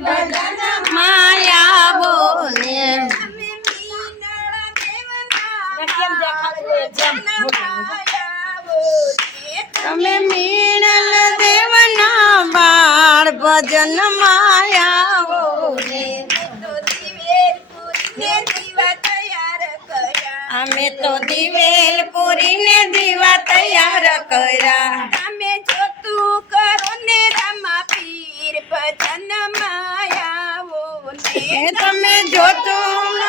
ભજન માયાવો ને તમે મીણલ દેવના બાળ ભજન માયાવો ને અમે તો દિવેલપુરી ને દીવા તૈયાર કર્યા તમે જોતું કરો ને રામા પીર ભજન માયાવો ને તમે જોતું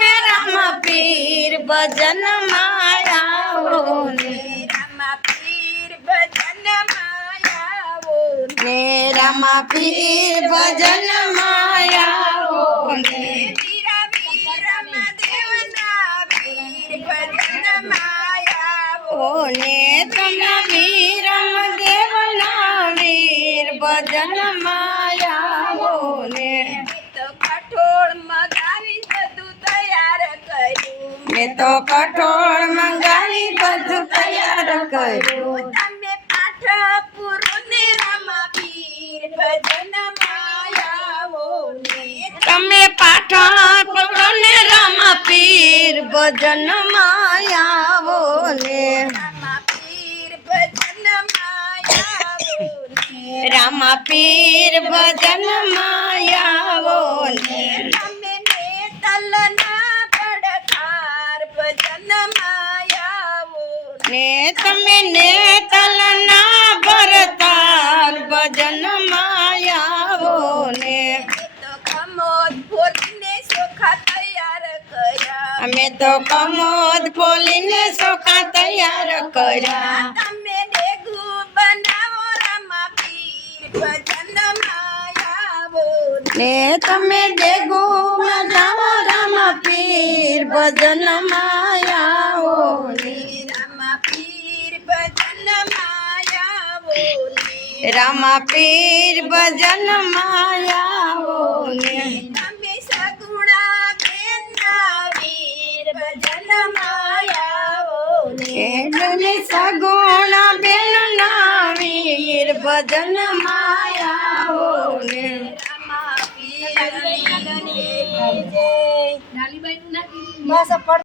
ને રામા પીર ભજન માયાવો ને રામા પીર ભજન માયાવો ને રામા પીર ભજન માયાવો ને વીરા વીરમા દેવના વીર ભજન માયાવો ઓ ને તમે વીરમ દેવના વીર ભજન માયાવો ને તો કઠોળ મગાવી બધું તૈયાર કર્યું મેં તો કઠોળ મંગાવી બધું તૈયાર કર્યું તમે પાઠ પૂરો ને રામા પીર ભજન માયાવો ને તમે પાઠા પકડો ને રામા પીર ભજન માયાવો ને રામા પીર ભજન માયાવો ને રામા પીર ભજન માયાવો ને તમે ને તલના પડકાર ભજન માયાવો ને તમે ને તલના ભરતાર ભજન માયાવો ને તો કમોદ ભોજને સોખા તૈયાર કર્યા અમે તો કમોદ ખોલીને સોખા તૈયાર કર્યા તમે ડેગુ બનાવો રામા પીર ભજન માયાવો ને તમે ડેગુ બનાવો રામા પીર ભજન માયાવો ને રામા પીર ભજન માયાવો ને રામા પીર ભજન માયાવો ને તમે સગુણા બેનના વીર ભજન માયાવો ને ને સગુણ બેન ના વીર ભજન માયાવો ને રામા પીર